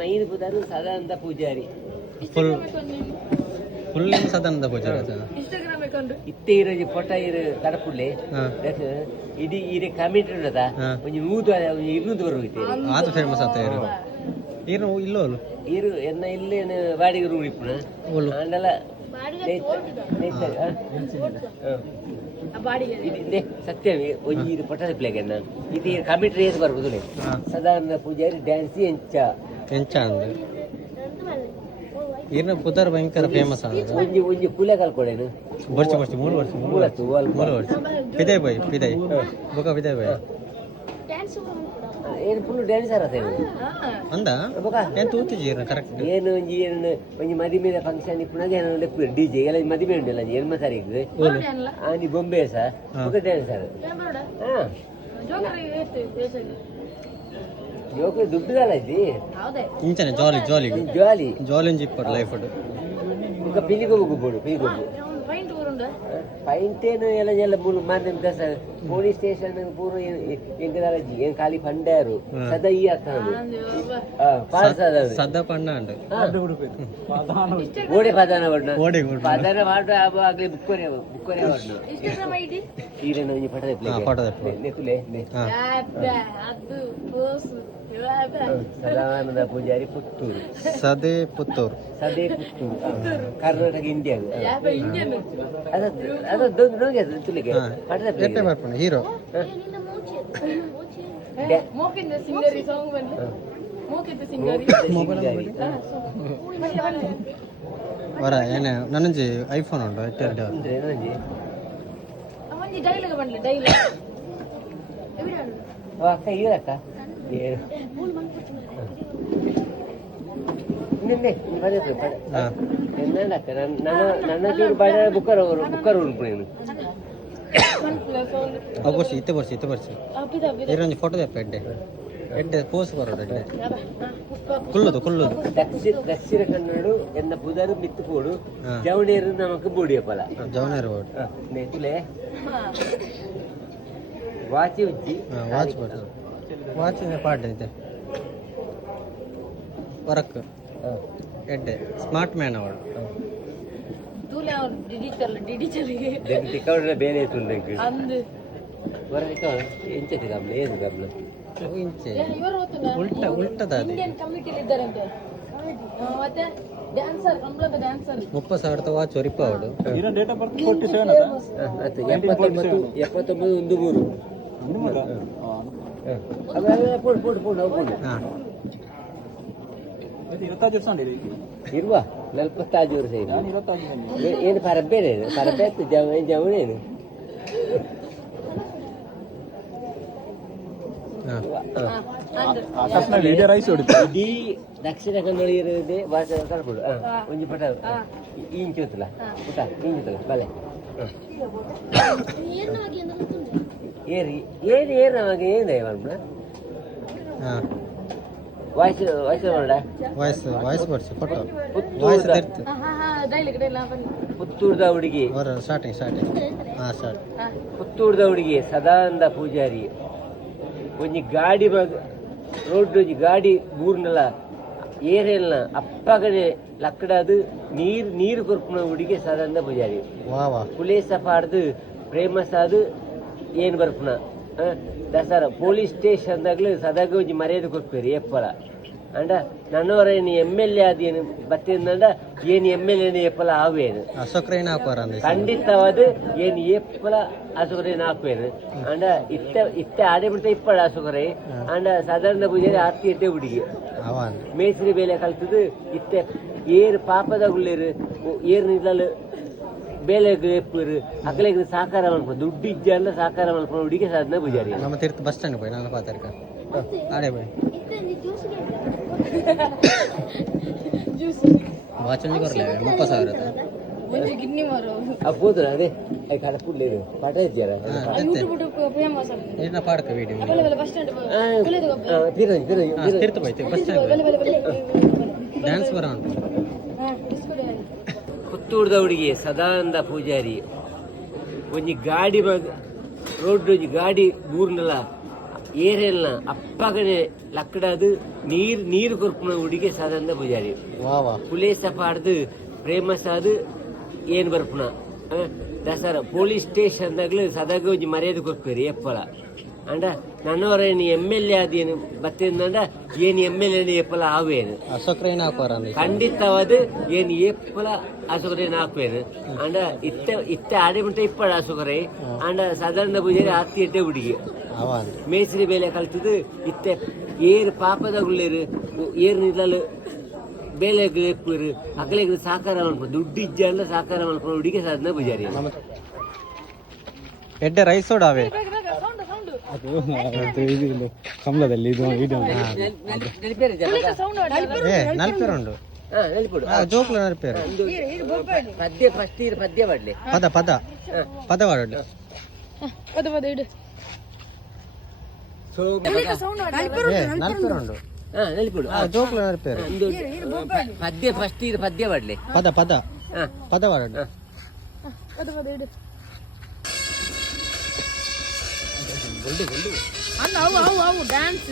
main ಪುದಾರು Sadananda Poojary full Sadananda Poojary ಇತ್ತೆ ಇರೋಜಿ photo ಇರು ತಡಪುಳ್ಳೆ ಇಡೀ ಇರೇ ಕಮಿಟಿ ಉಂಟದ ಒಂಜಿ 200 ಬರೋಯ್ತು ಆತ ಫೇಮಸ್ ಆತ ಇರು ಇಲ್ಲೋ ಇರು ಎನ್ನ ಇಲ್ಲೇ ಬಾಡಿಗೆ ರೂಮ್ ಇಪ್ಪುನ ಅಂಡಲ ಸತ್ಯ ಒಂಜಿ ಇದು ಪಟ್ಟದ ಪ್ಲೇಗ್ ಇದು ಕಮಿಟಿ ರೇಸ್ ಬರ್ಬೋದು ಸದಾನಂದ ಪೂಜಾರಿ ಡ್ಯಾನ್ಸ್ ಎಂಚ ಅಂದ್ರೆ ಇರ್ನ ಪುದರ್ ಭಯಂಕರ ಫೇಮಸ್ ಒಂಜಿ ಒಂಜಿ ಕುಲೆ ಕಲ್ಕೊಡೇನು ಬರ್ಚಿ 3 ವರ್ಷ ಪಿದೈ ಬಾಯ್ ಪಿದೈ ಬೊಕ ಪಿದೈ ಬಾಯ್ ಏನು ಫುಲ್ ಡ್ಯಾನ್ಸರ್ ಅದೇನು ಅಂದ ಏನು ತೂತಿಜಿ ಕರೆಕ್ಟ್ ಏನು ಒಂಜಿ ಮದಿಮೆದ ಫಂಕ್ಷನ್ ಇಪ್ಪುನಾಗ ಏನು ಲೆಪ್ಪು ಡಿಜೆ ಎಲ್ಲ ಮದಿಮೆ ಉಂಟಲ್ಲ ಎನ್ಮ ತಾರೀಕು ಆನಿ ಬೊಂಬೆ ಸಹ ಬೊಕ ಡ್ಯಾನ್ಸರ್ ಯೋಗ ದುಡ್ಡುದಲ್ಲ ಇದ್ದಿ ಇಂಚನೆ ಜಾಲಿ ಜಾಲಿ ಜಾಲಿ ಜಾಲಿ ಜಿಪ್ಪರ್ ಲೈಫ್ ಬೊಕ ಪಿಲಿಗೊಬ್ಬು ಪೈಂಟೇನು ಎಲ್ಲ ಮೂರು ಮಾನ ಪೊಲೀಸ್ ಸ್ಟೇಷನ್ ಪೂರ ಎಂಗದಾರಜ್ಜಿ ಏನ್ ಖಾಲಿ ಪಂಡ್ಯಾರು ಸದಾ ಈ ಆಗ್ತಾನು ಸದಾ ಪಂಡ ಓಡೆ ಪದಾನ ಬಣ್ಣ ಪದಾನ ಮಾಡು ಆಗ್ಲೇ ಬುಕ್ಕೋರೆ ಬಣ್ಣ ಈರೇನ ಒಂಜಿ ಪಟದ ನೆಕುಲೆ ಸದಾನಂದ ಪೂಜಾರಿ ಪುತ್ತೂರು ಸದೇ ಪುತ್ತೂರು ಕರ್ನಾಟಕ ಇಂಡಿಯಾ ಹೀರೋ ವರ ಏನೇ ನನ್ನಂಜಿ ಐಫೋನ್ ಉಂಟು ಅಕ್ಕ ಇವರಕ್ಕ ನನ್ನ ಚೂರು ಬಡ ಬುಕ್ಕರ್ ಉಂಟು ಇತ್ತೆ ಬರ್ಸಿ ಇರೊಂದು ಫೋಟೋ ತೆಪ್ಪ ಎಡ್ಡೆ ಪೋಸ್ ಬರೋಡು ಕುಲ್ಲುದು ದಕ್ಷಿಣ ಕನ್ನಡ ಎನ್ನ ಪುದರು ಮಿತ್ತು ಪೋಡು ಜವಣೇರು ನಮಕ್ ಬೂಡಿಯಪ್ಪಲ ಜವಣೇರು ನೆಕುಲೆ ವಾಚಿ ಉಜ್ಜಿ ವಾಚ್ ಪಾಡ್ ಐತೆ ವರ್ಕ್ ಎಡ್ಡೆ ಸ್ಮಾರ್ಟ್ ಮ್ಯಾನ್ ಅವಳು ಬೇರೆ ಉಲ್ಟದ 30,000 ವಾಚ್ ಒರಿಪ ಅವಳು 79 ಇರುವ 45 ವರ್ಷ ಏನು ಪರಬೇರೆ ಪರಬೇತ್ತು ಜವಣೇನು ಇಡೀ ದಕ್ಷಿಣ ಕನ್ನಡ ಇರೋದೇ ಭಾಷೆ ಕರ್ಬೋದು ಒಂಜಿ ಪಟ ಇಂಚುತ್ತಲ್ಲ ಪುಟ ಇಂಚುತ್ತಲ್ಲ ಬಲೆ ಏರಿ ನಮಗೆ ಏನೇ ಮಾಡ್ಬಿಡ ವಾಯ್ಸ್ ಬರ್ಸಿ ಫೋಟೋ ಪುತ್ತೂರ್ದ ಹುಡುಗಿ ಸ್ಟಾರ್ಟಿಂಗ್ ಪುತ್ತೂರ್ದ ಹುಡುಗಿ ಸದಾನಂದ ಪೂಜಾರಿ ಒಂಜಿ ಗಾಡಿ ರೋಡ್ ಒಂಜಿ ಗಾಡಿ ಬೂರ್ನಲ್ಲ ಏರೆಲ್ಲ ಅಪ್ಪಗನೆ ಲಕ್ಕಡದು ನೀರು ಕೊರ್ಪುನ ಹುಡುಗಿ ಸದಾನಂದ ಪೂಜಾರಿ ಕುಲೇಸ ಪಾಡ್ದು ಪ್ರೇಮಸಾದು ಏನು ಬರ್ಪುನ ದಸರಾ ಪೊಲೀಸ್ ಸ್ಟೇಷನ್ದಾಗ್ಲೂ ಸದಾಗ ಒಂಜಿ ಮರ್ಯಾದೆ ಕೊಡ್ಪೇರಿ ಎಪ್ಪಲ ಅಂಡ ನನ್ನವರ ಏನು MLA ಅದೇನು ಬತ್ತಿಂದ ಏನು MLA ಎಪ್ಪಲ ಆವೇನು ಅಶೋಕ್ರೇನ ಖಂಡಿತವಾದ ಏನು ಎಪ್ಪಲ ಅಶೋಕರೇನ ಹಾಕುವೇನು ಅಂಡ ಇತ್ತೆ ಆಡೆ ಬಿಡ್ತಾ ಇಪ್ಪಳ ಅಶೋಕರೇ ಅಂಡ ಸಾಧಾರಣ ಪೂಜಾರಿ ಆರ್ತಿ ಹುಡುಗಿ ಮೇಸ್ರಿ ಬೇಲೆ ಕಲ್ತದು ಇತ್ತೆ ಏರು ಪಾಪದ ಗುಳ್ಳೇರು ಏರು ನಿಲ್ಲಲು ಬೇಲೆಗೆ ಎಪ್ಪರು ಅಕಲೆಗೆ ಸಾಕಾರ ಮಾಡ್ಕೊಂಡು ದುಡ್ಡು ಇಜ್ಜಲ್ಲ ಸಾಕಾರ ಮಾಡ್ಕೊಂಡು ಹುಡುಗಿ ಸಾಧನ ಪೂಜಾರಿ ನಮ್ಮ ತೀರ್ಥ ಬಸ್ ಸ್ಟ್ಯಾಂಡ್ போய் ನಾನು ಪಾತಾರ್ಕ ಆಡೆ போய் ವಾಚಂಜಿ ಕೊರ್ಲೆ 30,000 ಒಂಜಿ ಗಿನ್ನಿ ಮಾರು ಅಪ್ಪೋದ್ರ ಅದೇ ಐ ಕಾಲ ಪುಡ್ಲೆ ಪಾಟ ಇಜ್ಜಾರ ಯೂಟ್ಯೂಬ್ ಫೇಮಸ್ ಏನ ಪಾಡ್ಕ ವಿಡಿಯೋ ಬಸ್ ಸ್ಟ್ಯಾಂಡ್ ತೀರ್ಥ போய் ಬಸ್ ಸ್ಟ್ಯಾಂಡ್ ಡ್ಯಾನ್ಸ್ ಬರ ಉಂಟು ಪುತ್ತೂರ್ದ ಹುಡುಗಿ ಸದಾನಂದ ಪೂಜಾರಿ ಒಂಜಿ ಗಾಡಿ ರೋಡ್ ಒಂಜಿ ಗಾಡಿ ಬೂರ್ನಲ್ಲ ಏರೆಲ್ಲ ಅಪ್ಪಗಡೆ ಲಕ್ಕಡದು ನೀರು ಕೊರ್ಪುನ ಹುಡುಗಿ ಸಾಧಾರಣ ಪೂಜಾರಿ ಪುಲೇಸ ಪಾಡ್ದು ಫೇಮಸ್ ಆದು ಏನ್ ಬರ್ಪುನ ದಸರಾ ಪೊಲೀಸ್ ಸ್ಟೇಷನ್ದಾಗ್ಲು ಸದಾಗ ಒಂಜಿ ಮರ್ಯಾದೆ ಕೊರ್ಪೇರಿ ಎಪ್ಪಲ ಅಂಡ ನನ್ನವರ MLA ಆದೇನು ಬತ್ತಿಂದ ಏನು MLA ಎಪ್ಪಲ ಆವೇನು ಖಂಡಿತವಾದ ಏನು ಎಪ್ಪಲ ಅಸುಕರೇನು ಹಾಕುವೇನು ಅಂಡ ಇತ್ತ ಆಡಿಬಿಟ್ಟ ಇಪ್ಪಡ ಅಸುಕರೇ ಅಂಡ ಸಾಧಾರಣ ಪೂಜಾರಿ 6 ಹುಡುಗಿ ಮೇಸ್ರಿ ಬೇಲೆ ಕಲ್ತದು ಇತ್ತೆ ಏರು ಪಾಪದ ಗುಳ್ಳೇರು ಏರು ನಿಲ್ಲಲು ಬೇಲೆಗೆ ಎಪ್ಪರು ಅಕಲೆಗೆ ಸಾಕಾರ ಮಾಡ್ಕೊಂಡು ದುಡ್ಡು ಇಜ್ಜ ಸಾಕಾರ ಮಾಡ್ಕೊಂಡು ಹುಡುಗಿ ಸಾಧನ ಪೂಜಾರಿ ಎಡ್ಡೆ ರೈಸ್ ಸೋಡಾವೆ ಕಮಲದಲ್ಲಿ ಇದು ನಲ್ಪೇರುಂಡು ಜೋಕ್ಲು ನಲ್ಪೇರು ಪದ್ಯ ಫಸ್ಟ್ ಪದ್ಯ ಮಾಡ್ಲಿ ಪದ ಮಾಡಲಿ ನಲ್ಪೇರುಂಡು ನೆನಪಿಡು ಜೋಕ್ಲು ನಲ್ಪೇರು ಪದ್ಯ ಫಸ್ಟ್ ಪದ್ಯ ಮಾಡ್ಲಿ ಪದ ಮಾಡಲಿ ಡ್ಯಾನ್ಸ್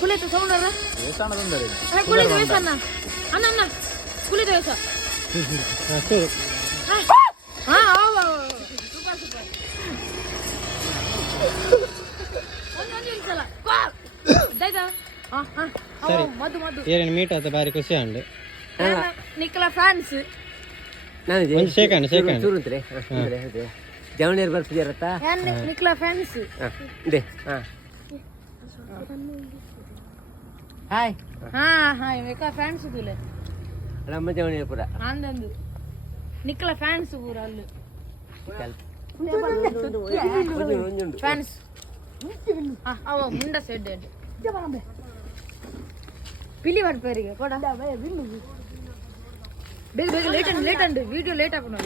ಕುಳಿತ ಸೌಂಡ್ ಕುಳಿತ ವಯಸ್ಸ ಅನ್ನ ಅನ್ನ ಅನ್ನ ಕುಳಿತ ವಯಸ್ಸ ಏನೇನು ಮೀಟ್ ಆತ ಬಾರಿ ಖುಷಿ ಅಂಡು ನಿಖಲ ಫ್ಯಾನ್ಸ್ ಜವಣಿಯರ್ ಬರ್ತಿದಾರತ್ತ ನಿಖಲ ಫ್ಯಾನ್ಸ್ ಇದೆ ಹಾಯ್ ಹಾಯ್ ನಿಖಲ ಫ್ಯಾನ್ಸ್ ತುಲೆ ನಮ್ಮ ಜವಣಿಯರ್ ಪುರ ಅಂದಂದು ನಿಖಲ ಫ್ಯಾನ್ಸ್ ಪೂರ ಅಲ್ಲಿ ಫ್ಯಾನ್ಸ್ ಅವ ಮುಂಡ ಸೆಡ್ ಪಿಲಿ ಮಾಡ್ಪೇರಿಗೆ ಕೊಡ ಬೇಗ ಬೇಗ ಲೇಟ್ ಅಂಡು ವಿಡಿಯೋ ಲೇಟ್ ಹಾಕೊಂಡು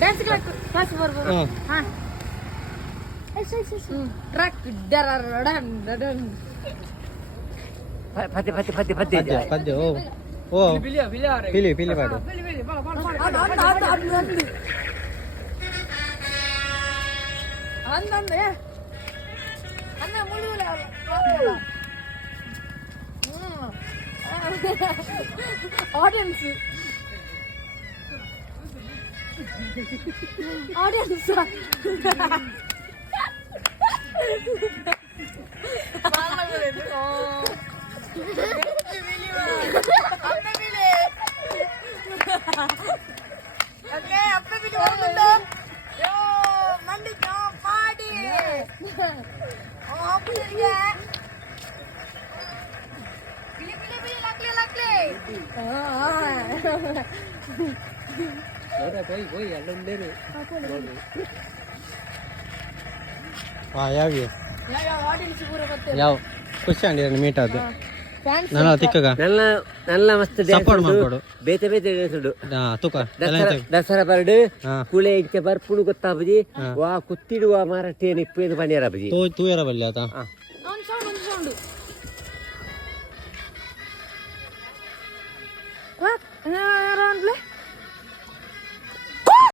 ಡ್ಯಾನ್ಸ್ ಕ್ಲಾಸ್ ಬರ್ಬೋದು ಹಾ ಟ್ರ್ಯಾಕ್ ಪದ್ಯ ಓ ಪಿಲಿ ಮಾಡು ಆಡಿಯನ್ಸ್ ಯಾವ ಖುಷಿ ಅಂಡಿ ಮೀಟ್ ಆದ ನನ್ನ ತಿಕ್ಕಗ ನಲ್ಲ ಮಸ್ತ್ ಸಪೋರ್ಟ್ ಮಾಡ್ಕೊಡು ಬೇತೆ ಬೇತೆ ಸುಡು ತುಕ ದಸರಾ ಬರ್ಡು ಕುಳೆ ಇಂಚೆ ಬರ್ಪುಡು ಗೊತ್ತಾಬಜಿ ವಾ ಕುತ್ತಿಡುವ ಮಾರಾಟೆ ನಿಪ್ಪೇದು ಪಣಿಯರ ಬಜಿ ತೂಯರ ಬಲ್ಲಿ ಆತ ಸೌಂಡ್